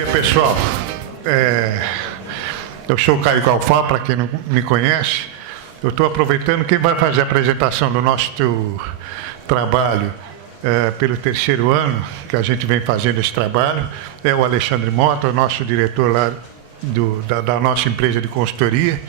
dia, pessoal. Eu sou o Caio Galfá, para quem não me conhece. Eu estou aproveitando, quem vai fazer a apresentação do nosso trabalho pelo terceiro ano, que a gente vem fazendo esse trabalho, é o Alexandre Mota, nosso diretor lá da nossa empresa de consultoria.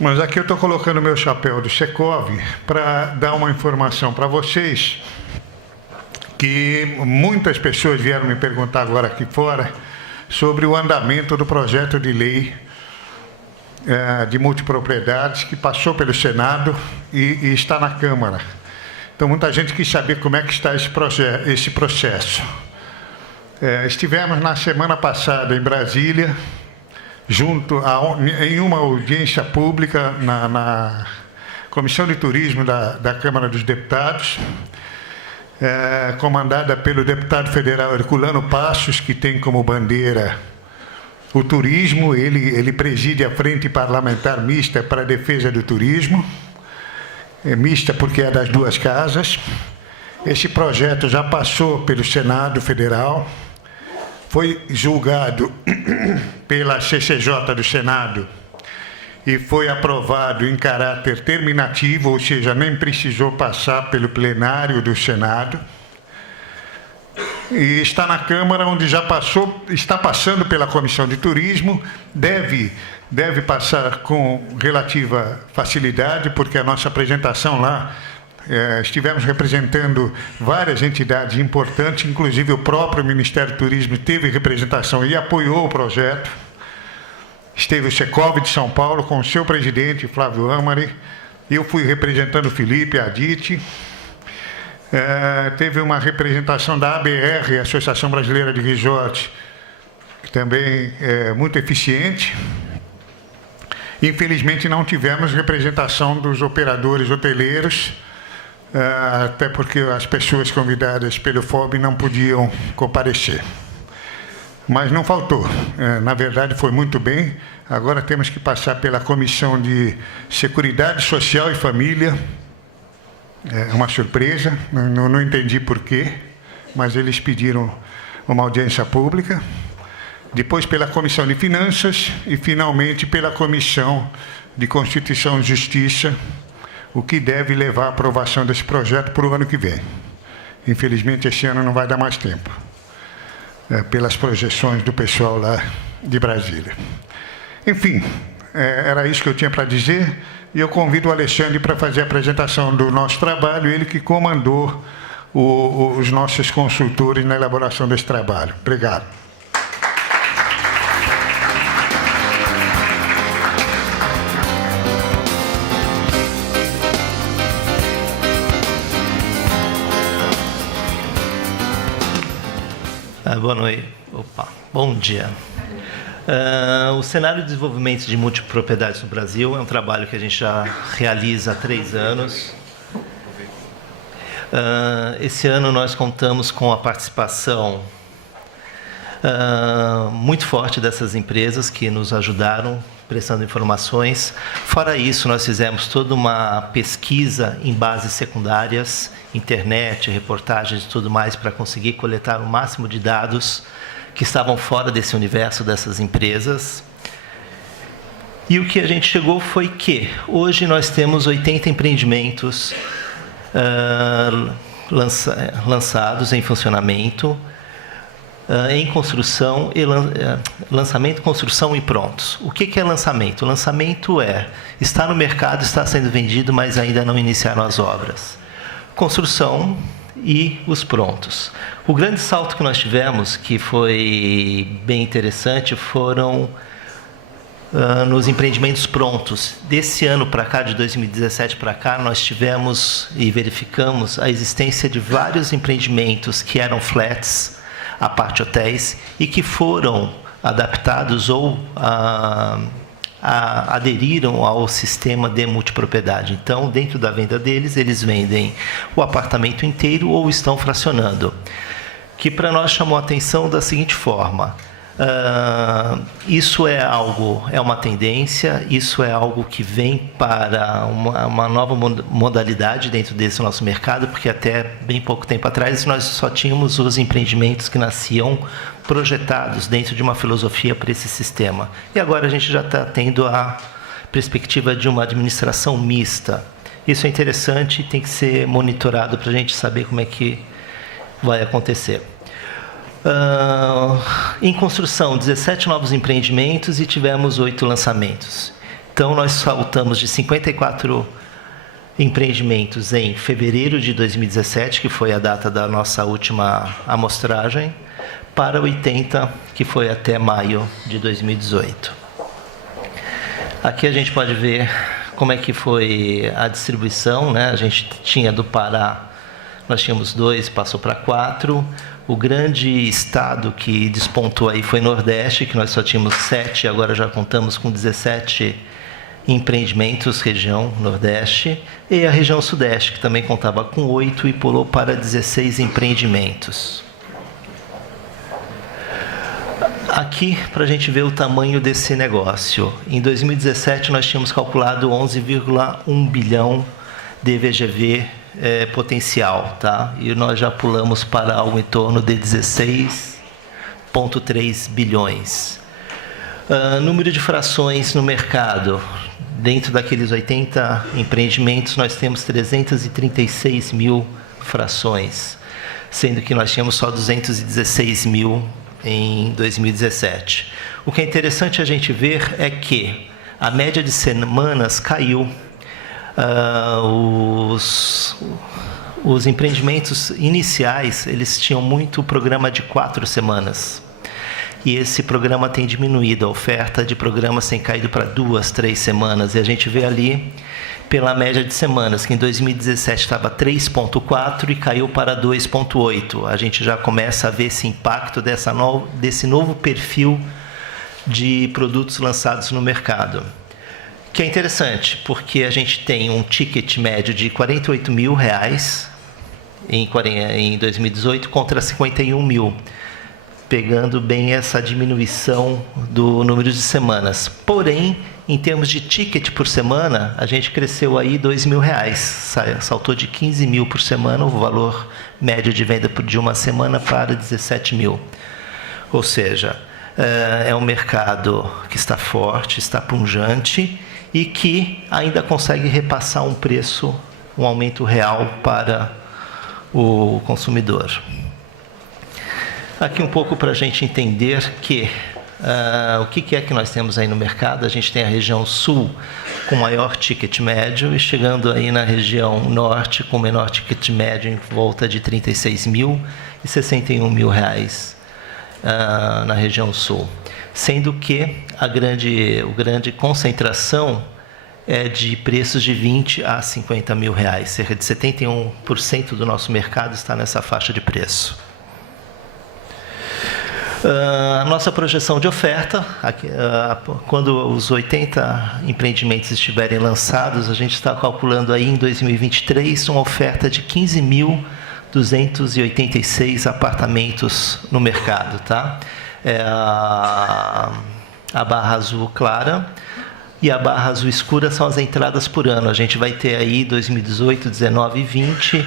Mas aqui eu estou colocando o meu chapéu do Secov para dar uma informação para vocês, que muitas pessoas vieram me perguntar agora aqui fora sobre o andamento do projeto de lei de multipropriedades que passou pelo Senado e está na Câmara. Então, muita gente quis saber como é que está esse processo. Estivemos na semana passada em Brasília, em uma audiência pública na Comissão de Turismo da Câmara dos Deputados, comandada pelo deputado federal Herculano Passos, que tem como bandeira o turismo. Ele preside a Frente Parlamentar Mista para a Defesa do Turismo, mista porque é das duas casas. Esse projeto já passou pelo Senado Federal, foi julgado pela CCJ do Senado e foi aprovado em caráter terminativo, ou seja, nem precisou passar pelo plenário do Senado. E está na Câmara, onde já passou, está passando pela Comissão de Turismo, deve passar com relativa facilidade, porque a nossa apresentação lá, estivemos representando várias entidades importantes, inclusive o próprio Ministério do Turismo teve representação e apoiou o projeto. Esteve o Secov de São Paulo com o seu presidente, Flávio Amari. Eu fui representando o Felipe, a Adite. Teve uma representação da ABR, Associação Brasileira de Resorts, que também é muito eficiente. Infelizmente, não tivemos representação dos operadores hoteleiros, até porque as pessoas convidadas pelo FOB não podiam comparecer. Mas não faltou. Na verdade, foi muito bem. Agora temos que passar pela Comissão de Seguridade Social e Família. É uma surpresa, não entendi por quê, mas eles pediram uma audiência pública. Depois pela Comissão de Finanças e, finalmente, pela Comissão de Constituição e Justiça, o que deve levar à aprovação desse projeto para o ano que vem. Infelizmente, esse ano não vai dar mais tempo, pelas projeções do pessoal lá de Brasília. Enfim, era isso que eu tinha para dizer, e eu convido o Alexandre para fazer a apresentação do nosso trabalho, ele que comandou os nossos consultores na elaboração desse trabalho. Obrigado. Boa noite. Bom dia. O cenário de desenvolvimento de multipropriedades no Brasil é um trabalho que a gente já realiza há 3 anos. Esse ano nós contamos com a participação muito forte dessas empresas que nos ajudaram prestando informações. Fora isso, nós fizemos toda uma pesquisa em bases secundárias, internet, reportagens e tudo mais, para conseguir coletar o máximo de dados que estavam fora desse universo dessas empresas. E o que a gente chegou foi que hoje nós temos 80 empreendimentos lançados em funcionamento, em construção, lançamento, construção e prontos. O que é lançamento? O lançamento está no mercado, está sendo vendido, mas ainda não iniciaram as obras. Construção e os prontos. O grande salto que nós tivemos, que foi bem interessante, foram nos empreendimentos prontos. Desse ano para cá, de 2017 para cá, nós tivemos e verificamos a existência de vários empreendimentos que eram flats, a parte hotéis, e que foram adaptados ou aderiram ao sistema de multipropriedade. Então, dentro da venda deles, eles vendem o apartamento inteiro ou estão fracionando. Que para nós chamou a atenção da seguinte forma: Isso é uma tendência, isso é algo que vem para uma nova modalidade dentro desse nosso mercado, porque até bem pouco tempo atrás nós só tínhamos os empreendimentos que nasciam projetados dentro de uma filosofia para esse sistema. E agora a gente já está tendo a perspectiva de uma administração mista. Isso é interessante e tem que ser monitorado para a gente saber como é que vai acontecer. Em construção, 17 novos empreendimentos e tivemos 8 lançamentos. Então, nós saltamos de 54 empreendimentos em fevereiro de 2017, que foi a data da nossa última amostragem, para 80, que foi até maio de 2018. Aqui a gente pode ver como é que foi a distribuição, né? A gente tinha do Pará, nós tínhamos 2, passou para 4. O grande estado que despontou aí foi Nordeste, que nós só tínhamos 7, agora já contamos com 17 empreendimentos, região Nordeste. E a região Sudeste, que também contava com 8 e pulou para 16 empreendimentos. Aqui, para a gente ver o tamanho desse negócio. Em 2017, nós tínhamos calculado 11,1 bilhão de VGV potencial, tá? E nós já pulamos para algo em torno de 16,3 bilhões. Número de frações no mercado. Dentro daqueles 80 empreendimentos, nós temos 336 mil frações, sendo que nós tínhamos só 216 mil em 2017. O que é interessante a gente ver é que a média de semanas caiu. Os empreendimentos iniciais, eles tinham muito programa de 4 semanas. E esse programa tem diminuído, a oferta de programas tem caído para 2, 3 semanas. E a gente vê ali, pela média de semanas, que em 2017 estava 3,4 e caiu para 2,8. A gente já começa a ver esse impacto desse novo perfil de produtos lançados no mercado. Que é interessante, porque a gente tem um ticket médio de R$48 mil em 2018 contra 51 mil, pegando bem essa diminuição do número de semanas. Porém, em termos de ticket por semana, a gente cresceu aí R$2 mil, saltou de 15 mil por semana, o valor médio de venda de uma semana para 17 mil. Ou seja, é um mercado que está forte, está pujante, e que ainda consegue repassar um preço, um aumento real para o consumidor. Aqui um pouco para a gente entender que o que é que nós temos aí no mercado. A gente tem a região sul com maior ticket médio e chegando aí na região norte com menor ticket médio em volta de 36 mil e 61 mil reais na região sul. Sendo que a grande concentração é de preços de 20 a 50 mil reais. Cerca de 71% do nosso mercado está nessa faixa de preço. A nossa projeção de oferta, quando os 80 empreendimentos estiverem lançados, a gente está calculando aí em 2023 uma oferta de 15.286 apartamentos no mercado, tá? A barra azul clara e a barra azul escura são as entradas por ano. A gente vai ter aí 2018, 19 e 20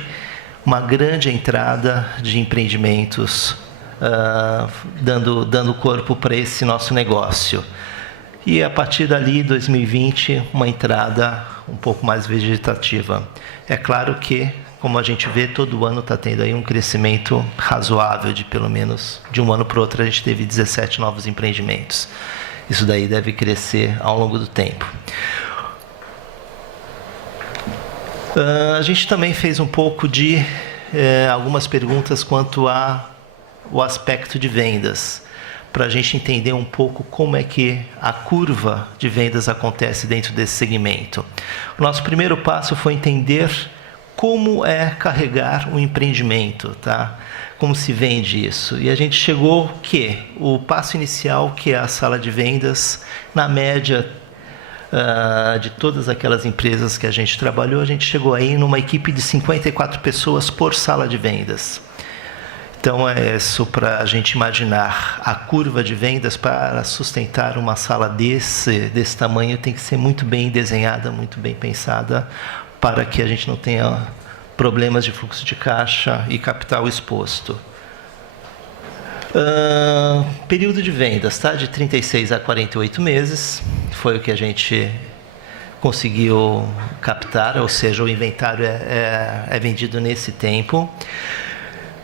uma grande entrada de empreendimentos dando corpo para esse nosso negócio. E a partir dali, 2020, uma entrada um pouco mais vegetativa. É claro que, como a gente vê, todo ano está tendo aí um crescimento razoável, de pelo menos de um ano para o outro a gente teve 17 novos empreendimentos. Isso daí deve crescer ao longo do tempo. A gente também fez um pouco de algumas perguntas quanto ao aspecto de vendas, para a gente entender um pouco como é que a curva de vendas acontece dentro desse segmento. O nosso primeiro passo foi entender como é carregar um empreendimento, tá? Como se vende isso. E a gente chegou que o passo inicial, que é a sala de vendas, na média de todas aquelas empresas que a gente trabalhou, a gente chegou aí numa equipe de 54 pessoas por sala de vendas. Então, é isso para a gente imaginar a curva de vendas. Para sustentar uma sala desse tamanho, tem que ser muito bem desenhada, muito bem pensada, para que a gente não tenha problemas de fluxo de caixa e capital exposto. Período de vendas, tá? De 36 a 48 meses, foi o que a gente conseguiu captar, ou seja, o inventário é vendido nesse tempo.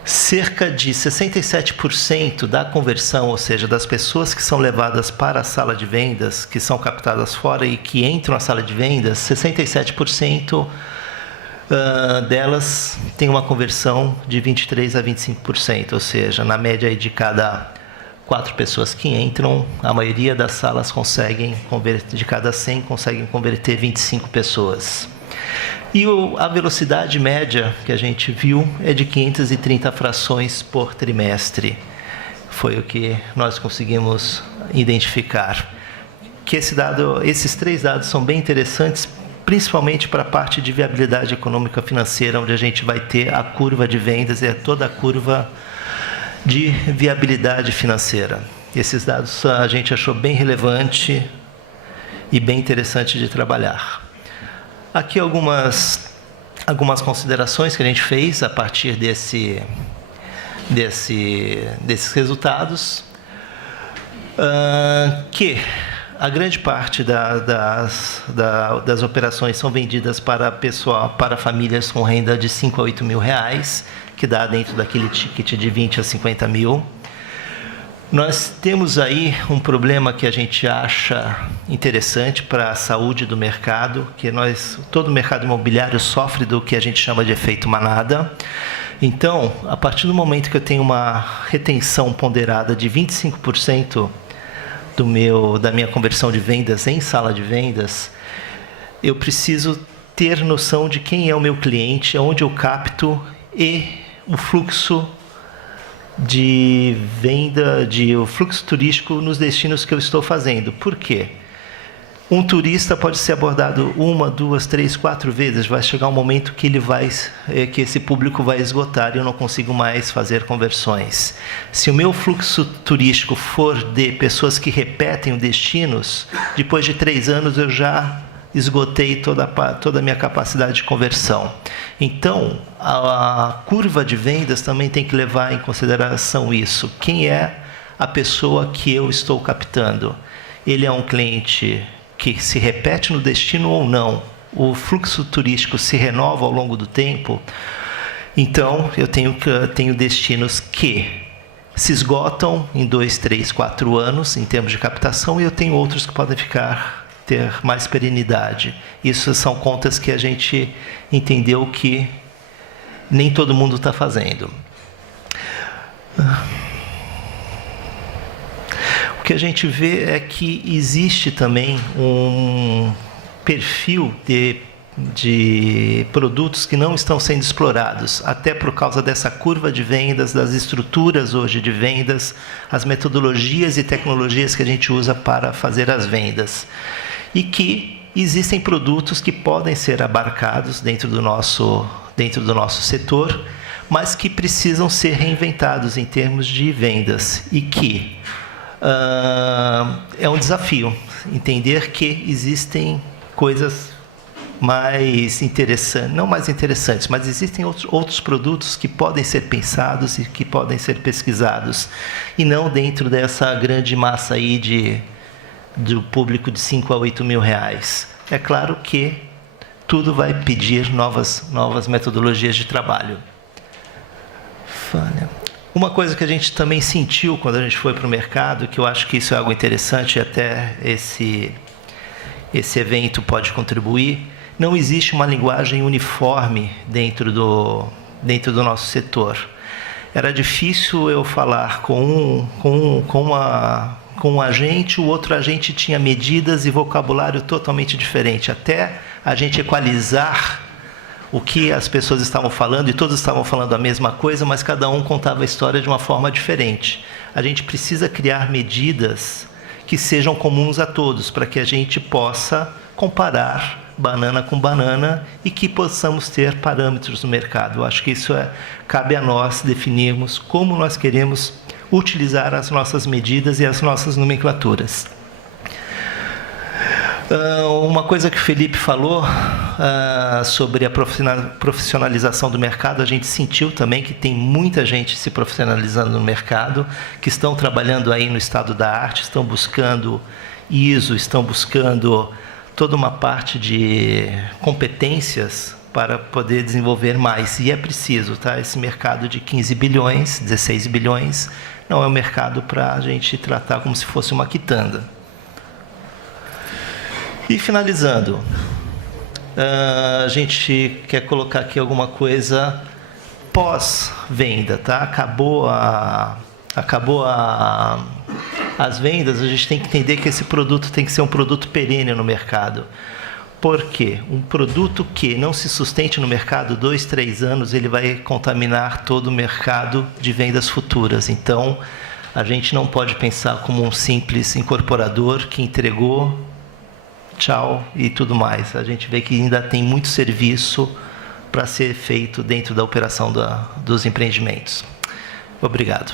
Cerca de 67% da conversão, ou seja, das pessoas que são levadas para a sala de vendas, que são captadas fora e que entram na sala de vendas, 67% delas têm uma conversão de 23% a 25%, ou seja, na média de cada 4 pessoas que entram, a maioria das salas conseguem converter, de cada 100 conseguem converter 25 pessoas. E a velocidade média que a gente viu é de 530 frações por trimestre. Foi o que nós conseguimos identificar. Que esses 3 dados são bem interessantes, principalmente para a parte de viabilidade econômica financeira, onde a gente vai ter a curva de vendas e toda a curva de viabilidade financeira. Esses dados a gente achou bem relevante e bem interessante de trabalhar. Aqui algumas considerações que a gente fez a partir desses resultados, que a grande parte das operações são vendidas para famílias com renda de 5 a 8 mil reais, que dá dentro daquele ticket de 20 a 50 mil. Nós temos aí um problema que a gente acha interessante para a saúde do mercado, que todo o mercado imobiliário sofre do que a gente chama de efeito manada. Então, a partir do momento que eu tenho uma retenção ponderada de 25% da minha conversão de vendas em sala de vendas, eu preciso ter noção de quem é o meu cliente, onde eu capto e o fluxo de venda, o fluxo turístico nos destinos que eu estou fazendo. Por quê? Um turista pode ser abordado 1, 2, 3, 4 vezes. Vai chegar um momento que que esse público vai esgotar e eu não consigo mais fazer conversões. Se o meu fluxo turístico for de pessoas que repetem os destinos, depois de 3 anos eu já esgotei toda a minha capacidade de conversão. Então, a curva de vendas também tem que levar em consideração isso. Quem é a pessoa que eu estou captando? Ele é um cliente que se repete no destino ou não? O fluxo turístico se renova ao longo do tempo? Então, eu tenho destinos que se esgotam em 2, 3, 4 anos em termos de captação, e eu tenho outros que podem ter mais perenidade. Isso são contas que a gente entendeu que nem todo mundo está fazendo. O que a gente vê é que existe também um perfil de produtos que não estão sendo explorados, até por causa dessa curva de vendas, das estruturas hoje de vendas, as metodologias e tecnologias que a gente usa para fazer as vendas. E que existem produtos que podem ser abarcados dentro do nosso setor, mas que precisam ser reinventados em termos de vendas. E que é um desafio entender que existem coisas mais interessantes, não mais interessantes, mas existem outros produtos que podem ser pensados e que podem ser pesquisados, e não dentro dessa grande massa aí do público de 5 a 8 mil reais. É claro que tudo vai pedir novas metodologias de trabalho. Uma coisa que a gente também sentiu quando a gente foi para o mercado, que eu acho que isso é algo interessante, até esse evento pode contribuir, não existe uma linguagem uniforme dentro do nosso setor. Era difícil eu falar com um agente, o outro agente tinha medidas e vocabulário totalmente diferente. Até a gente equalizar o que as pessoas estavam falando, e todos estavam falando a mesma coisa, mas cada um contava a história de uma forma diferente. A gente precisa criar medidas que sejam comuns a todos, para que a gente possa comparar banana com banana, e que possamos ter parâmetros no mercado. Eu acho que isso cabe a nós definirmos como nós queremos utilizar as nossas medidas e as nossas nomenclaturas. Uma coisa que o Felipe falou sobre a profissionalização do mercado, a gente sentiu também que tem muita gente se profissionalizando no mercado, que estão trabalhando aí no estado da arte, estão buscando ISO, estão buscando toda uma parte de competências para poder desenvolver mais. E é preciso, tá? Esse mercado de 15 bilhões, 16 bilhões, não é um mercado para a gente tratar como se fosse uma quitanda. E finalizando, a gente quer colocar aqui alguma coisa pós-venda, tá? Acabou as vendas, a gente tem que entender que esse produto tem que ser um produto perene no mercado. Por quê? Um produto que não se sustente no mercado 2, 3 anos, ele vai contaminar todo o mercado de vendas futuras. Então, a gente não pode pensar como um simples incorporador que entregou, tchau e tudo mais. A gente vê que ainda tem muito serviço para ser feito dentro da operação dos empreendimentos. Obrigado.